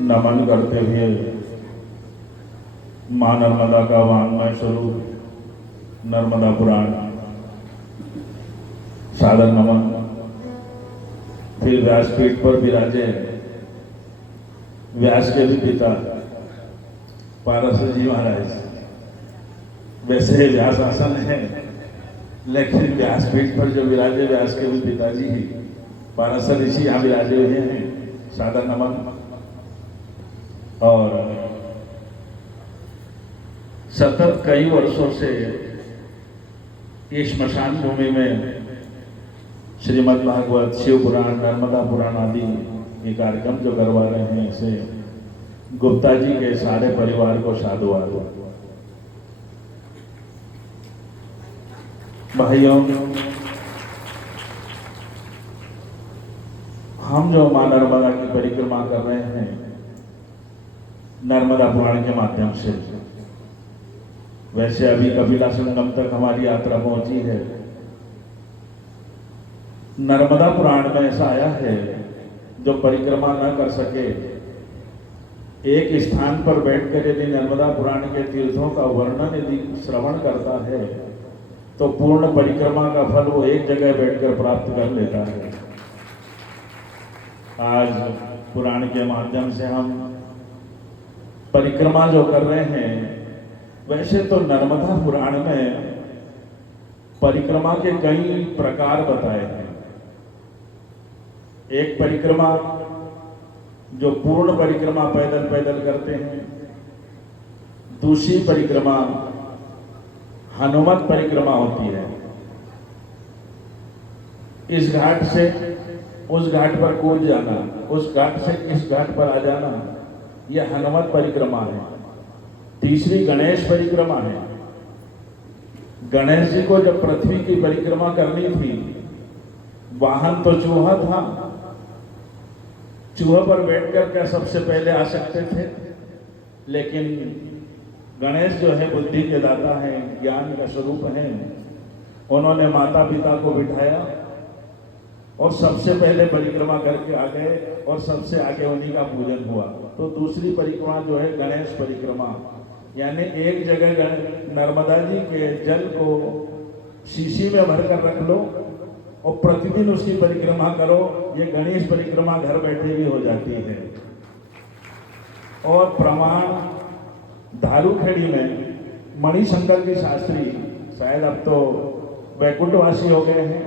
नमन करते हुए माँ नर्मदा का वाङ्मय स्वरूप नर्मदा पुराण सादर नमन। फिर व्यासपीठ पर विराजे व्यास के भी पिता पारस जी महाराज। वैसे व्यास आसन है, लेकिन व्यासपीठ पर जो विराजे व्यास के भी पिताजी ही पारस ऋषि यहाँ विराजे हुए हैं। सादर नमन। और सतत कई वर्षों से ये श्मशान भूमि में श्रीमद् भागवत, शिव पुराण, नर्मदा पुराण आदि ये कार्यक्रम जो करवा रहे हैं, इसे गुप्ता जी के सारे परिवार को साधुवाद। भाइयों, हम जो मां नर्मदा की परिक्रमा कर रहे हैं नर्मदा पुराण के माध्यम से, वैसे अभी कपिला संगम तक हमारी यात्रा पहुंची है। नर्मदा पुराण में ऐसा आया है, जो परिक्रमा न कर सके एक स्थान पर बैठकर यदि नर्मदा पुराण के तीर्थों का वर्णन यदि श्रवण करता है तो पूर्ण परिक्रमा का फल वो एक जगह बैठकर प्राप्त कर लेता है। आज पुराण के माध्यम से हम परिक्रमा जो कर रहे हैं, वैसे तो नर्मदा पुराण में परिक्रमा के कई प्रकार बताए हैं। एक परिक्रमा जो पूर्ण परिक्रमा पैदल पैदल करते हैं, दूसरी परिक्रमा हनुमत परिक्रमा होती है। इस घाट से उस घाट पर कूद जाना, उस घाट से इस घाट पर आ जाना, यह हनुमत परिक्रमा है। तीसरी गणेश परिक्रमा है। गणेश जी को जब पृथ्वी की परिक्रमा करनी थी, वाहन तो चूहा था, चूहे पर बैठकर क्या सबसे पहले आ सकते थे, लेकिन गणेश जो है बुद्धि के दाता हैं, ज्ञान का स्वरूप हैं। उन्होंने माता पिता को बिठाया और सबसे पहले परिक्रमा करके आ गए और सबसे आगे उन्हीं का पूजन हुआ। तो दूसरी परिक्रमा जो है गणेश परिक्रमा, यानी एक जगह नर्मदा जी के जल को शीशी में भरकर रख लो और प्रतिदिन उसकी परिक्रमा करो। ये गणेश परिक्रमा घर बैठे भी हो जाती है। और प्रमाण धारूखेड़ी में मणिशंकर की शास्त्री, शायद अब तो वैकुंठवासी हो गए हैं,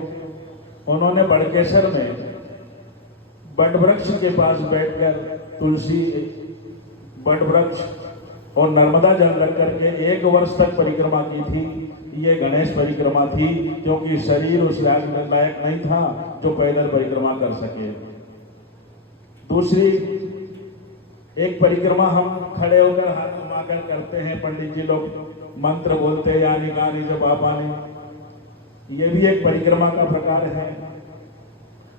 उन्होंने बड़केश्वर में बट वृक्ष के पास बैठकर तुलसी, बट वृक्ष और नर्मदा जल रख करके 1 वर्ष तक परिक्रमा की थी। ये गणेश परिक्रमा थी, क्योंकि शरीर उस लायक नहीं था जो पैदल परिक्रमा कर सके। दूसरी एक परिक्रमा हम खड़े होकर हाथ घुमाकर करते हैं, पंडित जी लोग मंत्र बोलते हैं, यानी गानी जब पानी, ये भी एक परिक्रमा का प्रकार है।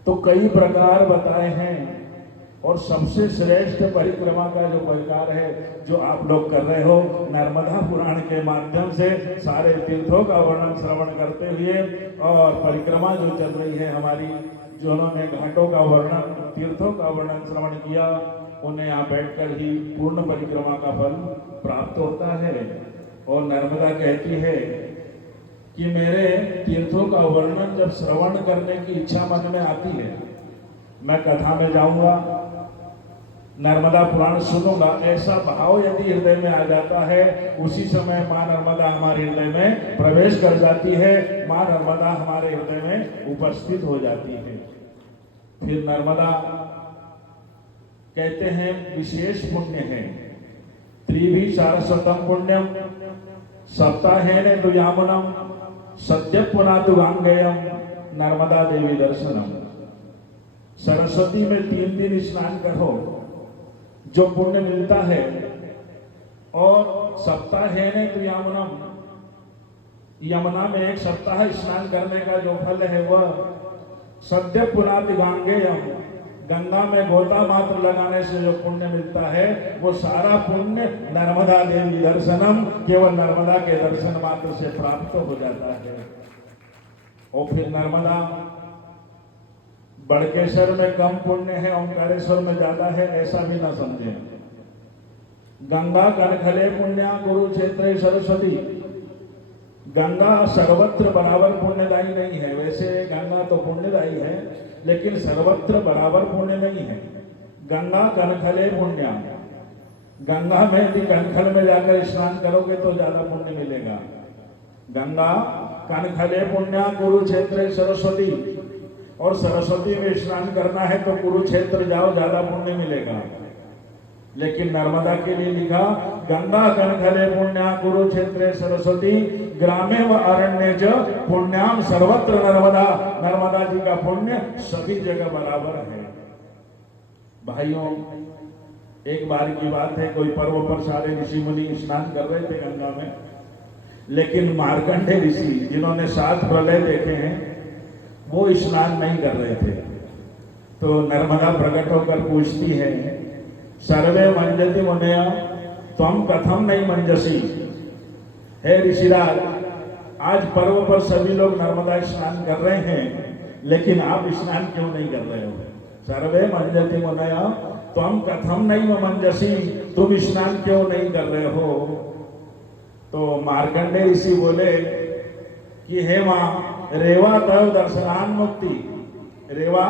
तो कई प्रकार बताए हैं, और सबसे श्रेष्ठ परिक्रमा का जो प्रकार है जो आप लोग कर रहे हो, नर्मदा पुराण के माध्यम से सारे तीर्थों का वर्णन श्रवण करते हुए, और परिक्रमा जो चल रही है हमारी, जो उन्होंने घाटों का वर्णन, तीर्थों का वर्णन श्रवण किया, उन्हें यहाँ बैठकर ही पूर्ण परिक्रमा का फल प्राप्त होता है। और नर्मदा कहती है कि मेरे तीर्थों का वर्णन जब श्रवण करने की इच्छा मन में आती है, मैं कथा में जाऊंगा, नर्मदा पुराण सुनूंगा, ऐसा भाव यदि हृदय में आ जाता है, उसी समय मां नर्मदा हमारे हृदय में प्रवेश कर जाती है, मां नर्मदा हमारे हृदय में उपस्थित हो जाती है। फिर नर्मदा कहते हैं विशेष पुण्य है। त्रिभी सारस्वतम पुण्यम सप्ताहेन दुयामनम सद्य पुनातु गांगेयम नर्मदा देवी दर्शनम। सरस्वती में 3 दिन स्नान करो, जो पुण्य मिलता है। और सप्ताहेन दुयामनम, यमुना में 1 सप्ताह स्नान करने का जो फल है वह सद्य पुनातु गांगेयम, गंगा में गोता मात्र लगाने से जो पुण्य मिलता है, वो सारा पुण्य नर्मदा देवी दर्शनम, केवल नर्मदा के दर्शन मात्र से प्राप्त हो जाता है। और फिर नर्मदा बड़केश्वर में कम पुण्य है, ओंकारेश्वर में ज्यादा है, ऐसा भी ना समझें। गंगा कनखले पुण्या कुरुक्षेत्र सरस्वती। गंगा सर्वत्र बराबर पुण्यदायी नहीं है। वैसे गंगा तो पुण्यदायी है, लेकिन सर्वत्र बराबर पुण्य नहीं है। गंगा कनखले पुण्या, गंगा में यदि कनखल में जाकर स्नान करोगे तो ज्यादा पुण्य मिलेगा। गंगा कनखले पुण्या कुरुक्षेत्र सरस्वती, और सरस्वती में स्नान करना है तो कुरुक्षेत्र जाओ, ज्यादा पुण्य मिलेगा। लेकिन नर्मदा के लिए लिखा गंगा कनखले पुण्या कुरुक्षेत्र सरस्वती ग्रामे व अरण्य च पुण्याम सर्वत्र नर्मदा। नर्मदा जी का पुण्य सभी जगह बराबर है। भाइयों, एक बार की बात है, कोई पर्व पर सारे ऋषि मुनि स्नान कर रहे थे गंगा में, लेकिन मार्कंडेय ऋषि जिन्होंने 7 प्रलय देखे हैं वो स्नान नहीं कर रहे थे। तो नर्मदा प्रकट होकर पूछती है, सर्वे मंजति मुनय त्वं कथम नहीं मंजसी। हे ऋषिराज, आज पर्व पर सभी लोग नर्मदा स्नान कर रहे हैं, लेकिन आप स्नान क्यों नहीं कर रहे हो? सर्वे मंजति मुनय त्वं कथम नहीं मंजसी, तुम स्नान क्यों नहीं कर रहे हो? तो मार्कंडेय ऋषि बोले कि हे मां, रेवा तव दर्शनान मुक्ति, रेवा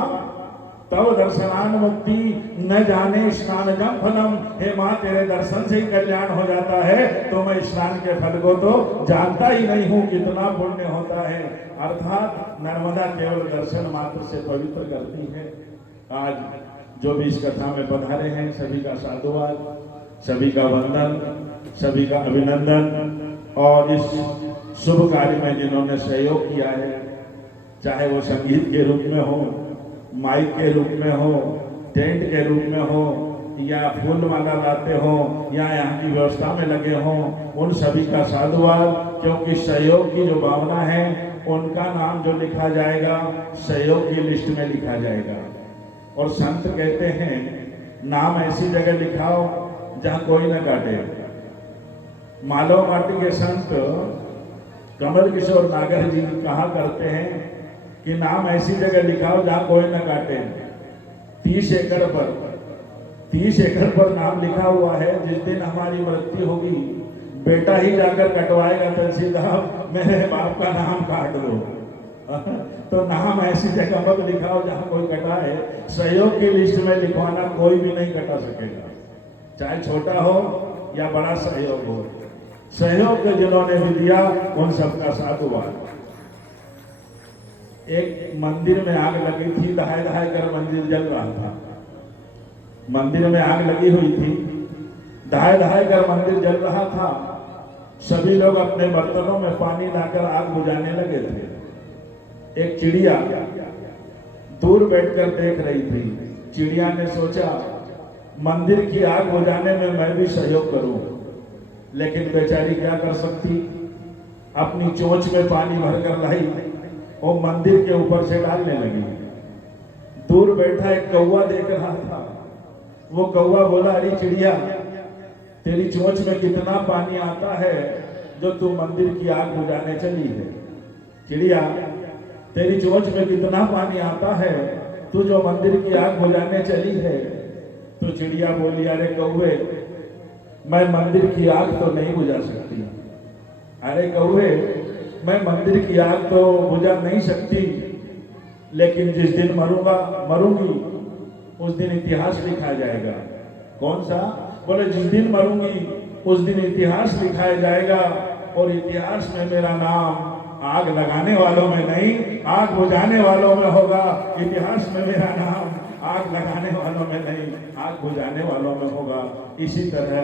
तव दर्शनान मुक्ति न जाने स्नान जम फलम। हे मां, तेरे दर्शन से ही कल्याण हो जाता है, तो मैं स्नान के फल को तो जानता ही नहीं हूं कितना पुण्य होता है। अर्थात नर्मदा केवल दर्शन मात्र से पवित्र करती है। आज जो भी इस कथा में पधारे हैं सभी का साधुवाद, सभी का वंदन, सभी का अभिनंदन। और इस शुभ कार्य में जिन्होंने सहयोग किया है, चाहे वो संगीत के रूप में हो, माइक के रूप में हो, टेंट के रूप में हो, या फूल माला लाते हो, या यहाँ की व्यवस्था में लगे हों, उन सभी का साधुवाद। क्योंकि सहयोग की जो भावना है उनका नाम जो लिखा जाएगा सहयोग की लिस्ट में लिखा जाएगा। और संत कहते हैं नाम ऐसी जगह लिखाओ जहाँ कोई न काटे। मालव माटी के संत कमल किशोर नागर जी कहा करते हैं कि नाम ऐसी जगह लिखाओ जहाँ कोई न काटे। 30 एकड़ पर नाम लिखा हुआ है। जिस दिन हमारी मृत्यु होगी, बेटा ही जाकर कटवाएगा तहसीलदार, मेरे बाप का नाम काट दो। तो नाम ऐसी जगह मत लिखाओ जहाँ कोई कटाए। सहयोग की लिस्ट में लिखवाना, कोई भी नहीं कटा सकेगा, चाहे छोटा हो या बड़ा सहयोग हो। सहयोग जिन्होंने भी दिया उन सबका साधुवाद। एक मंदिर में आग लगी थी, दहाय दहाय कर मंदिर जल रहा था। मंदिर में आग लगी हुई थी, दहाय दहाय कर मंदिर जल रहा था। सभी लोग अपने बर्तनों में पानी लाकर आग बुझाने लगे थे। एक चिड़िया दूर बैठकर देख रही थी। चिड़िया ने सोचा मंदिर की आग बुझाने में मैं भी सहयोग करूं, लेकिन बेचारी क्या कर सकती, अपनी चोंच में पानी भरकर लाई और मंदिर के ऊपर से डालने लगी। दूर बैठा एक कौवा देख रहा था। वो कौवा बोला, अरे चिड़िया, तेरी चोंच में कितना पानी आता है जो तू मंदिर की आग बुझाने चली है। चिड़िया, तेरी चोंच में कितना पानी आता है तू जो मंदिर की आग बुझाने चली है। तो चिड़िया बोली, अरे कौवे, मैं मंदिर की आग तो नहीं बुझा सकती। अरे कौवे, मैं मंदिर की आग तो बुझा नहीं सकती, लेकिन जिस दिन मरूंगी उस दिन इतिहास लिखा जाएगा। कौन सा? बोले जिस दिन मरूंगी उस दिन इतिहास लिखाया जाएगा, और इतिहास में मेरा नाम आग लगाने वालों में नहीं, आग बुझाने वालों में होगा। इतिहास में मेरा नाम आग लगाने वालों में नहीं, आग बुझाने वालों में होगा। इसी तरह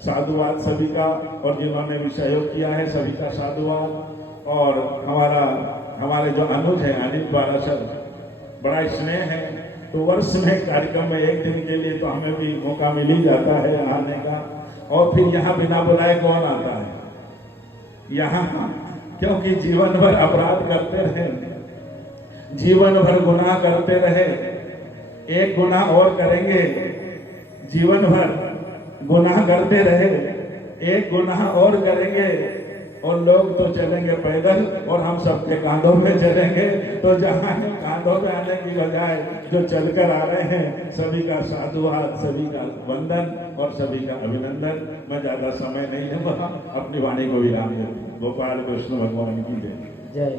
साधुवाद सभी का, और जिन्होंने भी सहयोग किया है सभी का साधुवाद। और हमारे जो अनुज है अनिल बारासर, बड़ा स्नेह है। तो वर्ष में कार्यक्रम में एक दिन के लिए तो हमें भी मौका मिल ही जाता है आने का। और फिर यहाँ बिना बुलाए कौन आता है यहाँ? क्योंकि जीवन भर अपराध करते रहे, जीवन भर गुनाह करते रहे, एक गुनाह और करेंगे, जीवन भर गुनाह करते रहे, एक गुनाह और करेंगे, और लोग तो चलेंगे पैदल और हम सबके कांधों पे चलेंगे। तो जहाँ कांधों पे आने की बजाय जो चलकर आ रहे हैं, सभी का साधुवाद, सभी का वंदन और सभी का अभिनंदन। मैं ज्यादा समय नहीं लूंगा, अपनी वाणी को विराम देता हूं। गोपाल कृष्ण भगवान की जय। जय।